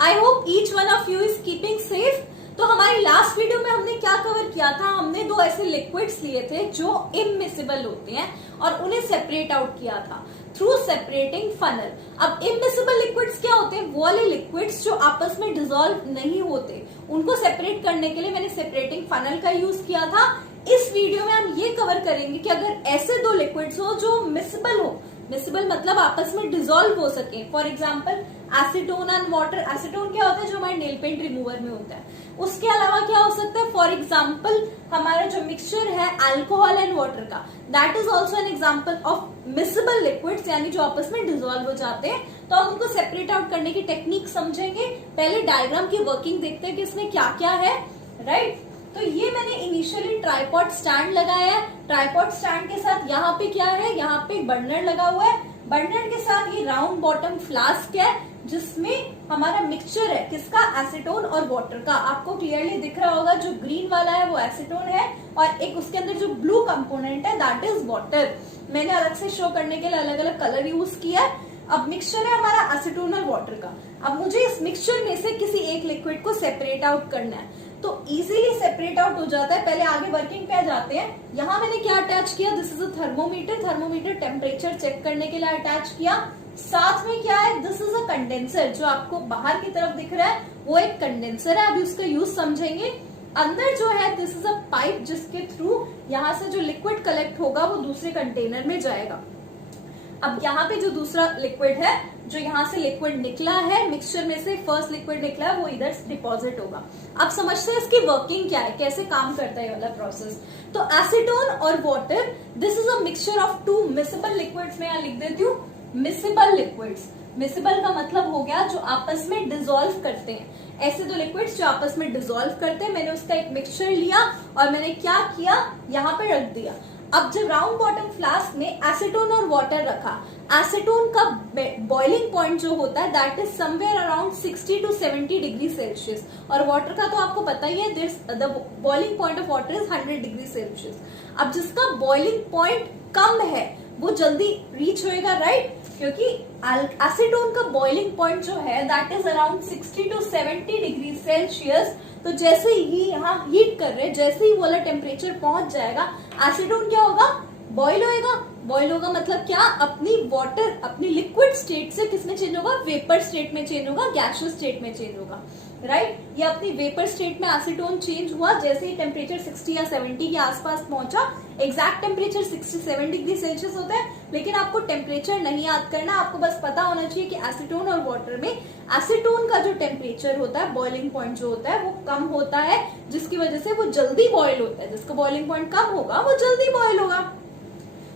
I hope each one of you is keeping safe. तो हमारी last video में हमने क्या कवर किया था, हमने दो ऐसे लिक्विड्स लिए थे जो इमिसिबल होते हैं और उन्हें सेपरेट आउट किया था थ्रू सेपरेटिंग फनल। अब इमिसिबल लिक्विड्स क्या होते हैं? वो वाले लिक्विड्स जो आपस में डिसॉल्व नहीं होते, उनको सेपरेट करने के लिए मैंने सेपरेटिंग फनल का यूज किया था। इस वीडियो में हम ये कवर करेंगे कि अगर ऐसे दो लिक्विड्स हो जो मिसिबल हो, मिसिबल मतलब आपस में डिसॉल्व हो सके, for example acetone and water. Acetone क्या होता है? जो हमारे नेल पेंट रिमूवर में होता है। उसके अलावा क्या हो सकता है? फॉर एग्जाम्पल हमारा जो मिक्सचर है अल्कोहल एंड वाटर का, that is also an example of miscible liquids, यानी जो आपस में डिसॉल्व हो जाते हैं। तो हम उनको सेपरेट आउट करने की टेक्निक समझेंगे। पहले डायग्राम की वर्किंग देखते हैं कि इसमें क्या क्या है, राइट? तो ये मैंने इनिशियली ट्राइपॉड स्टैंड लगाया है। ट्राइपॉड स्टैंड के साथ यहाँ पे क्या है? यहाँ पे बर्नर लगा हुआ है। बर्नर के साथ ये राउंड बॉटम फ्लास्क है जिसमें हमारा मिक्सचर है, किसका? एसीटोन और वाटर का। आपको क्लियरली दिख रहा होगा, जो ग्रीन वाला है वो एसीटोन है और एक उसके अंदर जो ब्लू कंपोनेंट है दैट इज वाटर। मैंने अलग से शो करने के लिए अलग अलग कलर यूज किया है। अब मिक्सचर है हमारा एसीटोन और वाटर का। अब मुझे इस मिक्सचर में से किसी एक लिक्विड को सेपरेट आउट करना है, तो इजीली सेपरेट आउट हो जाता है। पहले आगे वर्किंग पे आ जाते हैं। यहाँ मैंने क्या अटैच किया? This is a thermometer. Thermometer temperature check करने के लिए अटैच किया। साथ में क्या है? This is a condenser. जो आपको बाहर की तरफ दिख रहा है वो एक कंडेंसर है। अभी उसका यूज समझेंगे। अंदर जो है दिस इज अ पाइप जिसके थ्रू यहाँ से जो लिक्विड कलेक्ट होगा वो दूसरे कंटेनर में जाएगा। अब यहाँ पे जो दूसरा लिक्विड है, जो यहाँ से लिक्विड निकला है मिक्सचर में से, फर्स्ट लिक्विड निकला है, वो इधर डिपॉजिट होगा। अब समझते हैं इसकी वर्किंग क्या है, कैसे काम करता है ये वाला प्रोसेस। तो एसीटोन और water, this is a mixture of two miscible liquids. मैं यहाँ लिख देती हूँ मिसिबल लिक्विड्स। मिसिबल का मतलब हो गया जो आपस में डिसॉल्व करते हैं। ऐसे दो लिक्विड्स जो आपस में डिसॉल्व करते हैं। मैंने उसका एक मिक्सचर लिया और मैंने क्या किया? यहाँ पे रख दिया। अब जब राउंड बॉटम फ्लास्क में एसीटोन और वाटर रखा, एसीटोन का बॉइलिंग पॉइंट जो होता है that is somewhere around 60 to 70 degree Celsius, और वाटर का तो आपको पता ही है, the boiling point of water is 100 degree Celsius. अब जिसका बॉइलिंग पॉइंट कम है वो जल्दी रीच होएगा, राइट? क्योंकि एसीटोन का बॉइलिंग पॉइंट जो है that is around 60 to 70 degree Celsius. तो जैसे ही यहाँ हीट कर रहे हैं, जैसे ही वाला टेम्परेचर पहुंच जाएगा, एसीटोन क्या होगा? बॉइल होएगा। बॉइल होगा मतलब क्या? अपनी वाटर, अपनी लिक्विड स्टेट से किसमें चेंज होगा? वेपर स्टेट में चेंज होगा, गैसियस स्टेट में चेंज होगा, राइट? ये अपनी वेपर स्टेट में एसीटोन चेंज हुआ जैसे ही टेम्परेचर 60 या 70 के आसपास पहुंचा। एग्जैक्ट टेम्परेचर 67 डिग्री सेल्सियस होता है, लेकिन आपको टेम्परेचर नहीं याद करना, आपको बस पता होना चाहिए कि एसीटोन और वाटर में एसीटोन का जो टेम्परेचर होता है, बॉइलिंग पॉइंट जो होता है वो कम होता है, जिसकी वजह से वो जल्दी बॉइल होता है। जिसका बॉइलिंग पॉइंट कम होगा वो जल्दी बॉइल होगा।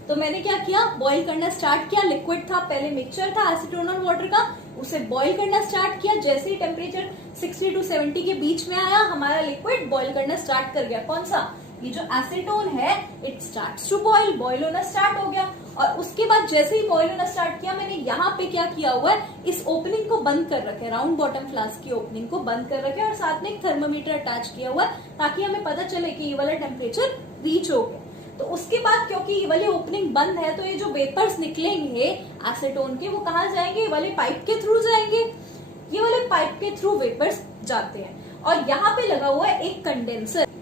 तो मैंने क्या किया? बॉइल करना स्टार्ट किया। लिक्विड था, पहले मिक्सचर था एसीटोन और वाटर का, उसे बॉइल करना स्टार्ट किया। जैसे ही टेम्परेचर 60 to 70 के बीच में आया, हमारा लिक्विड बॉइल करना स्टार्ट कर गया। कौन सा? ये जो एसीटोन है, it starts to boil, boil होना स्टार्ट हो गया। और उसके बाद जैसे ही बॉइल होना स्टार्ट किया, मैंने यहाँ पे क्या किया हुआ है? इस ओपनिंग को बंद कर रखे, राउंड बॉटम फ्लास्क की ओपनिंग को बंद कर रखे और साथ में एक थर्मोमीटर अटैच किया हुआ है ताकि हमें पता चले कि ये वाला टेम्परेचर रीच हो गया। तो उसके बाद क्योंकि ये वाली ओपनिंग बंद है, तो ये जो वेपर्स निकलेंगे एसीटोन के, वो कहाँ जाएंगे? ये वाले पाइप के थ्रू जाएंगे। ये वाले पाइप के थ्रू वेपर्स जाते हैं। और यहाँ पे लगा हुआ है एक कंडेंसर।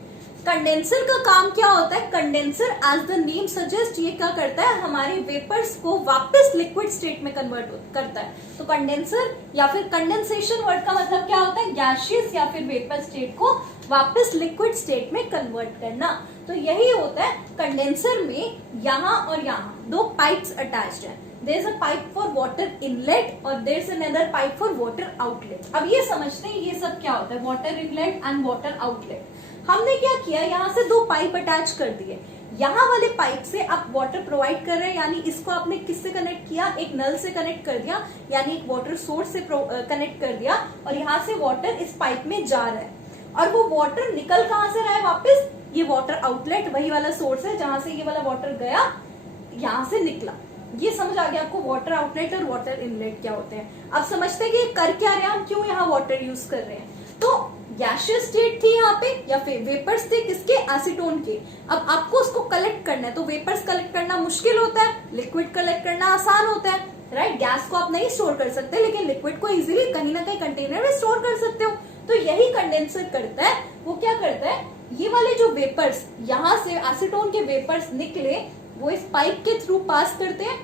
कंडेंसर का काम क्या होता है? Condenser as the name suggest, ये क्या करता है? हमारे वेपर्स को वापस लिक्विड स्टेट में कन्वर्ट करता है। तो कंडेंसर या फिर कंडेंसेशन वर्ड का मतलब क्या होता है? गैसियस या फिर वेपर स्टेट को वापस लिक्विड स्टेट में कन्वर्ट करना। तो यही होता है कंडेंसर में। यहाँ और यहाँ दो पाइप्स अटैच्ड है। There is a pipe for water inlet और there is another pipe for water outlet. अब ये समझते हैं ये सब क्या होता है, water inlet and water outlet. हमने क्या किया? यहाँ से दो पाइप अटैच कर दिए। यहाँ वाले पाइप से आप वाटर प्रोवाइड कर रहे हैं, यानी इसको आपने किससे कनेक्ट किया? एक नल से कनेक्ट कर दिया, यानी एक वाटर सोर्स से कनेक्ट कर दिया। और यहाँ से वाटर इस पाइप में जा रहा है और वो वाटर निकल कहाँ से रहा है वापस? ये वाटर आउटलेट वही वाला सोर्स है जहां से ये वाला वाटर गया, यहाँ से निकला। ये समझ आ गया आपको वाटर आउटलेट और वाटर इनलेट क्या होते हैं। अब समझते हैं कि कर क्या रहे हैं हम, क्यों यहाँ वाटर यूज कर रहे हैं। तो गैसियस स्टेट थी यहाँ पे या फिर वेपर्स थे किसके? एसीटोन के। अब आपको उसको कलेक्ट करना है, तो वेपर्स कलेक्ट करना मुश्किल होता है, लिक्विड कलेक्ट करना आसान होता है। राइट। गैस को आप नहीं स्टोर कर सकते, लेकिन लिक्विड को इजीली कहीं ना कहीं कंटेनर में स्टोर कर सकते हो। तो यही कंडेंसर करता है। वो क्या करता है, ये वाले जो वेपर्स यहाँ से एसीटोन के वेपर्स निकले वो इस पाइप के थ्रू पास करते हैं,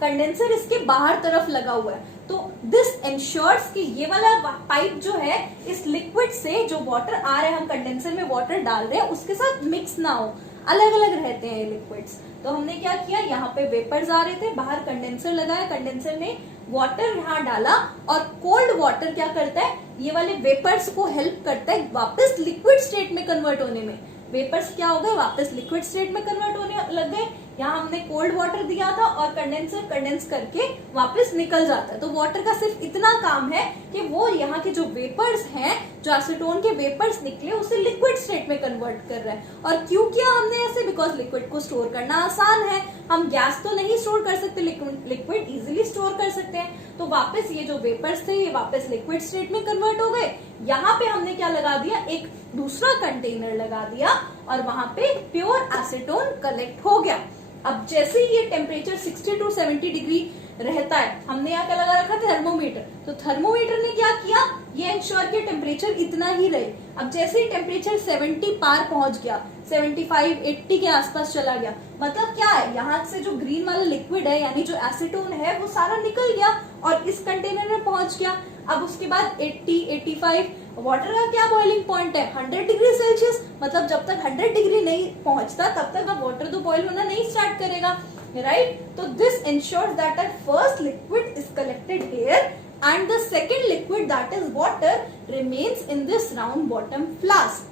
कंडेंसर इसके बाहर तरफ लगा हुआ है। तो दिस इंश्योर्स कि ये वाला पाइप जो है इस लिक्विड से जो वाटर आ रहा है, हम कंडेंसर में वाटर डाल रहे हैं, उसके साथ मिक्स ना हो, अलग अलग रहते हैं ये लिक्विड्स। तो हमने क्या किया, यहाँ पे वेपर्स आ रहे थे, बाहर कंडेंसर लगाया, कंडेंसर ने वाटर यहाँ डाला और कोल्ड वाटर क्या करता है, ये वाले वेपर्स को हेल्प करता है वापस लिक्विड स्टेट में कन्वर्ट होने में। वेपर्स क्या हो गए, वापस लिक्विड स्टेट में कन्वर्ट होने लग गए। यहाँ हमने कोल्ड वाटर दिया था और कंडेंसर कंडेंस करके वापस निकल जाता है। तो वाटर का सिर्फ इतना काम है कि वो यहाँ के जो वेपर्स हैं, जो एसीटोन के वेपर्स निकले, उसे लिक्विड स्टेट में कन्वर्ट कर रहा है। और क्यों किया हमने ऐसे, बिकॉज लिक्विड को स्टोर करना आसान है। हम गैस तो नहीं स्टोर कर सकते, लिक्विड इजिली स्टोर कर सकते हैं। तो वापस ये जो वेपर्स थे ये वापस लिक्विड स्टेट में कन्वर्ट हो गए। यहाँ पे हमने क्या लगा दिया, एक दूसरा कंटेनर लगा दिया और वहां पे प्योर एसीटोन कलेक्ट हो गया। अब जैसे ही ये टेम्परेचर 60 to 70 डिग्री रहता है, हमने यहाँ क्या लगा रखा, थर्मोमीटर। तो थर्मोमीटर ने क्या किया, ये इंश्योर कि टेम्परेचर इतना ही रहे। अब जैसे ही टेम्परेचर 70 पार पहुंच गया, 75, 80 के आसपास चला गया, मतलब क्या है, यहाँ से जो ग्रीन वाला लिक्विड है यानी जो एसीटोन है वो सारा निकल गया और इस कंटेनर में पहुंच गया। अब उसके बाद 80, 85, वाटर का क्या बॉइलिंग पॉइंट है, 100 डिग्री सेल्सियस। मतलब जब तक 100 डिग्री नहीं पहुंचता तब तक वाटर तो बॉइल होना नहीं स्टार्ट करेगा, राइट। तो this ensures that the first liquid is collected here and the second liquid that is water remains in this round bottom flask.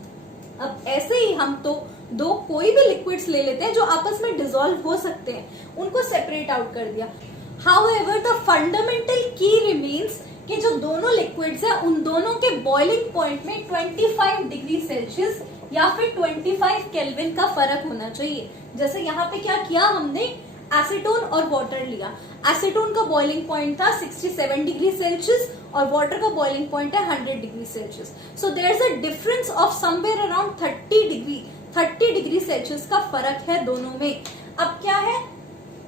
अब ऐसे ही हम तो दो कोई भी लिक्विड्स ले लेते हैं जो आपस में डिसॉल्व हो सकते हैं, उनको सेपरेट आउट कर दिया। However, the fundamental key remains कि जो दोनों लिक्विड्स हैं उन दोनों के बॉइलिंग पॉइंट में 25 डिग्री सेल्सियस या फिर 25 केल्विन का फर्क होना चाहिए। जैसे यहाँ पे क्या किया हमने, एसीटोन और वाटर लिया। एसीटोन का बॉइलिंग पॉइंट था 67 डिग्री सेल्सियस और वाटर का बॉइलिंग पॉइंट है 100 degree Celsius. So there is a difference of somewhere around 30 degree Celsius का फर्क है दोनों में। अब क्या है,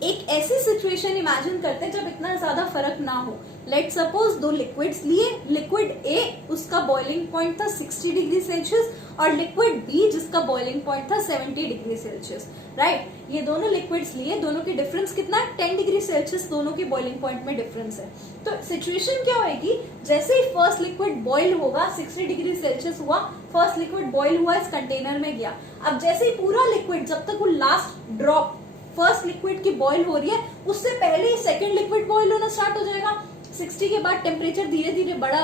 एक ऐसी सिचुएशन इमेजिन करते हैं जब इतना ज्यादा फर्क ना हो। लेट सपोज दो लिक्विड्स लिए, लिक्विड ए उसका बॉइलिंग पॉइंट था 60 डिग्री सेल्सियस और लिक्विड बी जिसका बॉइलिंग पॉइंट था 70 डिग्री सेल्सियस, राइट। ये दोनों लिक्विड्स लिए, दोनों की डिफरेंस कितना है, 10 डिग्री सेल्सियस दोनों के बॉइलिंग पॉइंट में डिफरेंस है। तो सिचुएशन क्या होगी, जैसे ही फर्स्ट लिक्विड बॉइल होगा, 60 डिग्री सेल्सियस हुआ, फर्स्ट लिक्विड बॉइल हुआ, इस कंटेनर में गया। अब जैसे ही पूरा लिक्विड, जब तक वो लास्ट ड्रॉप फर्स्ट लिक्विड की बॉइल हो रही है, उससे पहले ही सेकेंड लिक्विड बॉइल होना स्टार्ट हो जाएगा। 60 के बाद टेम्परेचर धीरे धीरे बढ़ा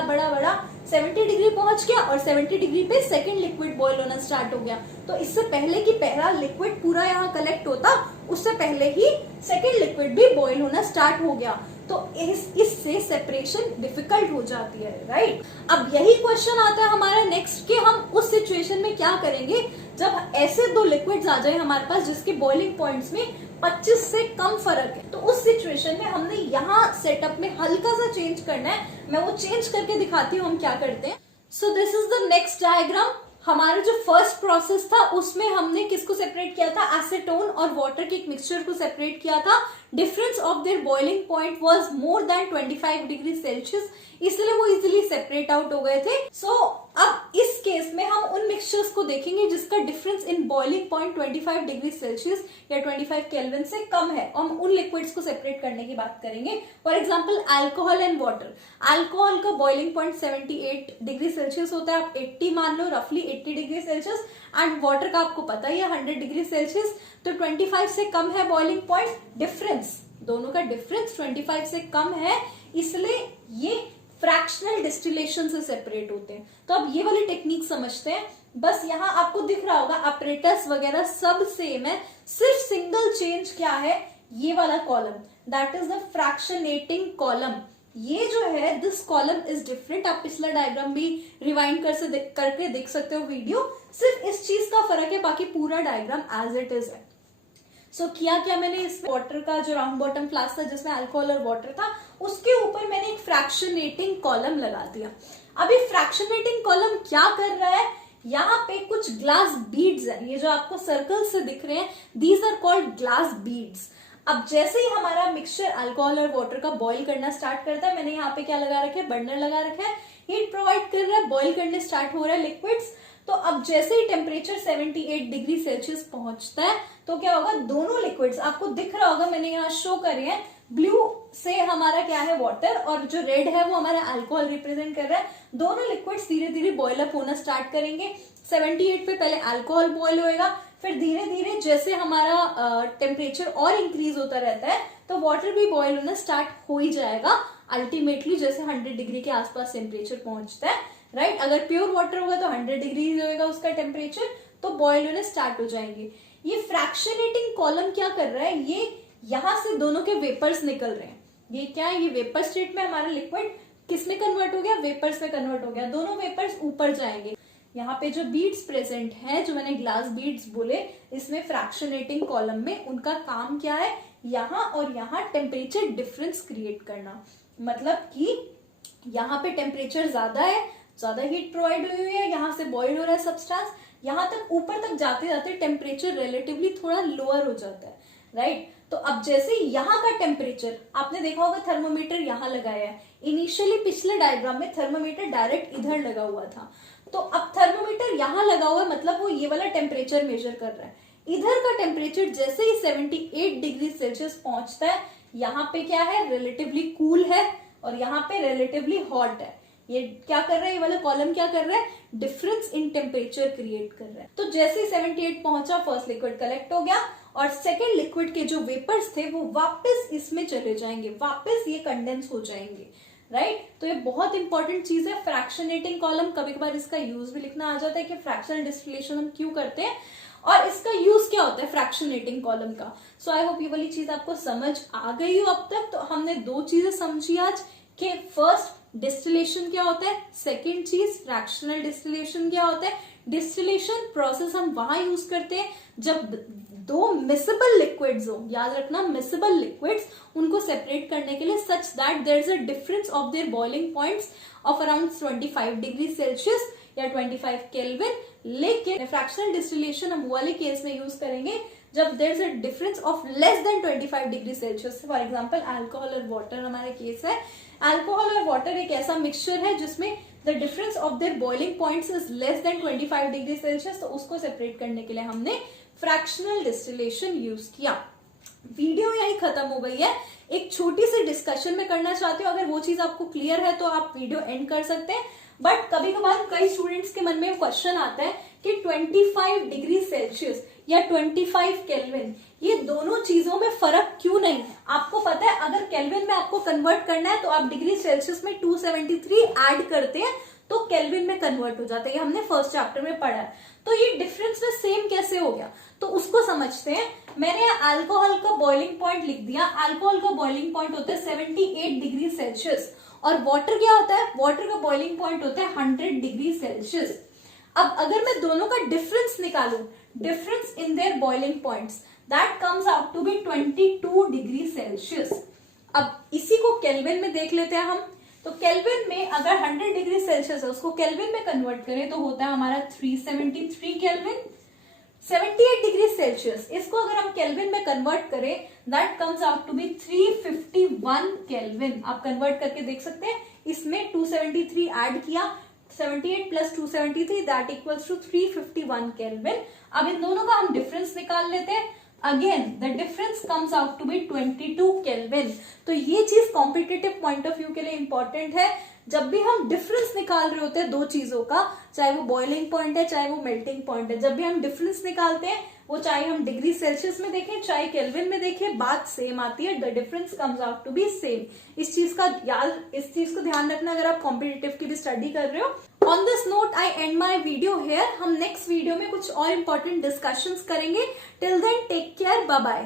70 डिग्री पहुंच गया और 70 डिग्री पे सेकेंड लिक्विड बॉइल होना स्टार्ट हो गया। तो इससे पहले कि पहला लिक्विड पूरा यहाँ कलेक्ट होता, उससे पहले ही सेकेंड लिक्विड भी बॉइल होना स्टार्ट हो गया। तो इससे सेपरेशन डिफिकल्ट हो जाती है, राइट। अब यही क्वेश्चन आता है हमारा नेक्स्ट कि हम उस सिचुएशन में क्या करेंगे जब ऐसे दो लिक्विड्स आ जाए हमारे पास जिसके बॉइलिंग पॉइंट्स में 25 से कम फर्क है। तो उस सिचुएशन में हमने यहाँ सेटअप में हल्का सा चेंज करना है। मैं वो चेंज करके दिखाती हूँ हम क्या करते हैं। So this is the next diagram. हमारा जो फर्स्ट प्रोसेस था उसमें हमने किसको सेपरेट किया था, एसीटोन और वाटर के एक मिक्सचर को सेपरेट किया था। Difference of their boiling point was more than 25 degree Celsius, इसलिए वो इजिली सेपरेट आउट हो गए थे। सो अब इस केस में हम उन मिक्सचर्स को देखेंगे जिसका difference in boiling point 25 degree Celsius या 25 केल्विन से कम है, और हम उन लिक्विड्स को सेपरेट करने की बात करेंगे। For example alcohol and water. Alcohol का बॉइलिंग पॉइंट 78 डिग्री सेल्सियस होता है, आप 80 मान लो, रफली 80 डिग्री सेल्सियस। एंड वाटर का आपको पता ही है 100 डिग्री सेल्सियस। तो 25 से कम है बॉइलिंग पॉइंट, डिफरेंस दोनों का डिफरेंस 25 से कम है, इसलिए ये फ्रैक्शनल डिस्टिलेशन से सेपरेट होते हैं। तो अब ये वाली टेक्निक समझते हैं। बस यहाँ आपको दिख रहा होगा अपरेटस वगैरह सब सेम है, सिर्फ सिंगल चेंज क्या है, ये वाला column, that is the fractionating column. ये जो है दिस कॉलम इज डिफरेंट। आप पिछला डायग्राम भी रिवाइंड करके देख सकते हो वीडियो, सिर्फ इस चीज का फर्क है, बाकी पूरा डायग्राम एज इट इज है। सो किया क्या मैंने, इस वाटर का जो राउंड बॉटम फ्लास्क था जिसमें अल्कोहल और वाटर था, उसके ऊपर मैंने एक फ्रैक्शनेटिंग कॉलम लगा दिया। अब ये फ्रैक्शनेटिंग कॉलम क्या कर रहा है, यहाँ पे कुछ ग्लास बीड्स है, ये जो आपको सर्कल से दिख रहे हैं, these are called glass beads. अब जैसे ही हमारा मिक्सचर अल्कोहल और वाटर का बॉईल करना स्टार्ट करता है, मैंने यहाँ पे क्या लगा रखा है, बर्नर लगा रखा है, हीट प्रोवाइड कर रहा है, बॉईल करने स्टार्ट हो रहा है लिक्विड्स। तो अब जैसे ही टेम्परेचर 78 डिग्री सेल्सियस पहुंचता है तो क्या होगा, दोनों लिक्विड्स आपको दिख रहा होगा, मैंने यहाँ शो करे हैं, ब्लू से हमारा क्या है वाटर और जो रेड है वो हमारा अल्कोहल रिप्रेजेंट कर रहा है। दोनों लिक्विड्स धीरे धीरे बॉईल अप होना स्टार्ट करेंगे। 78 पे पहले अल्कोहल बॉईल होएगा, फिर धीरे धीरे जैसे हमारा टेम्परेचर और इंक्रीज होता रहता है तो वाटर भी बॉईल होना स्टार्ट हो ही जाएगा। अल्टीमेटली जैसे 100 डिग्री के आसपास टेम्परेचर पहुंचता है, राइट, अगर प्योर वाटर होगा तो 100 डिग्री होगा उसका टेम्परेचर, तो बॉईल होने स्टार्ट हो जाएंगे। ये फ्रैक्शनेटिंग कॉलम क्या कर रहा है, ये यहां से दोनों के वेपर्स निकल रहे हैं। ये क्या है, ये वेपर स्टेट में हमारा लिक्विड किस में कन्वर्ट हो गया, वेपर्स में कन्वर्ट हो गया। दोनों वेपर्स ऊपर जाएंगे। यहाँ पे जो बीड्स प्रेजेंट है, जो मैंने ग्लास बीड्स बोले, इसमें फ्रैक्शनेटिंग कॉलम में उनका काम क्या है, यहाँ और यहाँ टेम्परेचर डिफरेंस क्रिएट करना। मतलब कि यहाँ पे टेम्परेचर ज्यादा है, ज्यादा हीट प्रोवाइड हुई है, यहाँ से बॉइल हो रहा है सब्सटेंस, यहाँ तक ऊपर तक जाते जाते टेम्परेचर रिलेटिवली थोड़ा लोअर हो जाता है, राइट। तो अब जैसे यहाँ का टेम्परेचर, आपने देखा होगा थर्मोमीटर यहाँ लगाया है, इनिशियली पिछले डायग्राम में थर्मोमीटर डायरेक्ट इधर लगा हुआ था, तो अब थर्मोमीटर यहाँ लगा हुआ है, मतलब वो ये वाला टेम्परेचर मेजर कर रहा है। इधर का टेम्परेचर जैसे ही 78 डिग्री सेल्सियस पहुंचता है, यहाँ पे क्या है, रिलेटिवली कूल है और यहाँ पे रिलेटिवली हॉट है। ये क्या कर रहा है, ये वाला कॉलम क्या कर रहा है, डिफरेंस इन टेम्परेचर क्रिएट कर रहा है। तो जैसे 78 पहुंचा, फर्स्ट लिक्विड कलेक्ट हो गया और सेकेंड लिक्विड के जो वेपर्स थे वो वापस इसमें चले जाएंगे, वापस ये कंडेंस हो जाएंगे, राइट। तो ये बहुत इंपॉर्टेंट चीज है फ्रैक्शनेटिंग कॉलम। कभी कभार इसका यूज भी लिखना आ जाता है कि फ्रैक्शनल डिस्टिलेशन हम क्यों करते हैं और इसका यूज क्या होता है फ्रैक्शनेटिंग कॉलम का। सो आई होप ये वाली चीज आपको समझ आ गई हो अब तक। तो हमने दो चीजें समझी आज कि फर्स्ट डिस्टिलेशन क्या होता है, सेकेंड चीज फ्रैक्शनल डिस्टिलेशन क्या होता है। डिस्टिलेशन प्रोसेस हम वहां यूज करते हैं जब दो मिसेबल लिक्विड्स हो, याद रखना मिसेबल लिक्विड्स, उनको सेपरेट करने के लिए such that there is a difference of their boiling points of around 25 degree Celsius या 25 केल्विन। लेकिन फ्रैक्शनल डिस्टिलेशन हम वाले केस में यूज करेंगे जब there is a difference of less than 25 degree Celsius. For example alcohol और water हमारा case है। अल्कोहल और वाटर एक ऐसा मिक्सचर है जिसमें the difference of their boiling points is less than 25 degree Celsius, तो उसको सेपरेट करने के लिए हमने फ्रैक्शनल डिस्टिलेशन यूज किया। वीडियो यही खत्म हो गई है। एक छोटी सी डिस्कशन में करना चाहती हूँ, अगर वो चीज आपको क्लियर है तो आप वीडियो एंड कर सकते हैं। बट कभी कभार कई स्टूडेंट्स के मन में क्वेश्चन आता है कि 25 डिग्री सेल्सियस या 25 केल्विन, ये दोनों चीजों में फर्क क्यों नहीं है। आपको पता है अगर केल्विन में आपको कन्वर्ट करना है तो आप डिग्री सेल्सियस में 273 ऐड करते हैं तो केल्विन में कन्वर्ट हो जाता है। ये हमने फर्स्ट चैप्टर में पढ़ा है। तो ये डिफरेंस में सेम कैसे हो गया, तो उसको समझते हैं। मैंने अल्कोहल का बॉइलिंग पॉइंट लिख दिया। अल्कोहल का बॉइलिंग पॉइंट होता है 78 डिग्री सेल्सियस और वाटर क्या होता है, वाटर का बॉइलिंग पॉइंट होता है 100 डिग्री सेल्सियस। अब अगर मैं दोनों का डिफरेंस निकालूं, difference in their boiling points, that comes out to be 22 degree Celsius. अब इसी को केल्विन में देख लेते हैं हम। तो केल्विन में अगर 100 डिग्री सेल्सियस है उसको केल्विन में कन्वर्ट करें तो होता है हमारा 373 केल्विन। 78 डिग्री सेल्सियस, इसको अगर हम केल्विन में कन्वर्ट करें that comes out to be 351 kelvin. आप कन्वर्ट करके देख सकते हैं, इसमें 273 ऐड किया, 78 plus 273 that equals to 351 kelvin. अब इन दोनों का हम डिफरेंस निकाल लेते हैं। Again the difference comes out to be 22 kelvin. तो ये चीज कॉम्पिटिटिव पॉइंट ऑफ व्यू के लिए इंपॉर्टेंट है। जब भी हम डिफरेंस निकाल रहे होते हैं दो चीजों का, चाहे वो बॉइलिंग पॉइंट है चाहे वो मेल्टिंग पॉइंट है, जब भी हम डिफरेंस निकालते हैं वो चाहे हम डिग्री सेल्सियस में देखें चाहे केल्विन में देखें, बात सेम आती है। The difference comes out to be same. इस चीज को ध्यान रखना अगर आप कॉम्पिटिटिव की भी स्टडी कर रहे हो। On this note I end my video here. हम नेक्स्ट वीडियो में कुछ और इंपॉर्टेंट डिस्कशंस करेंगे। Till then take care, bye bye.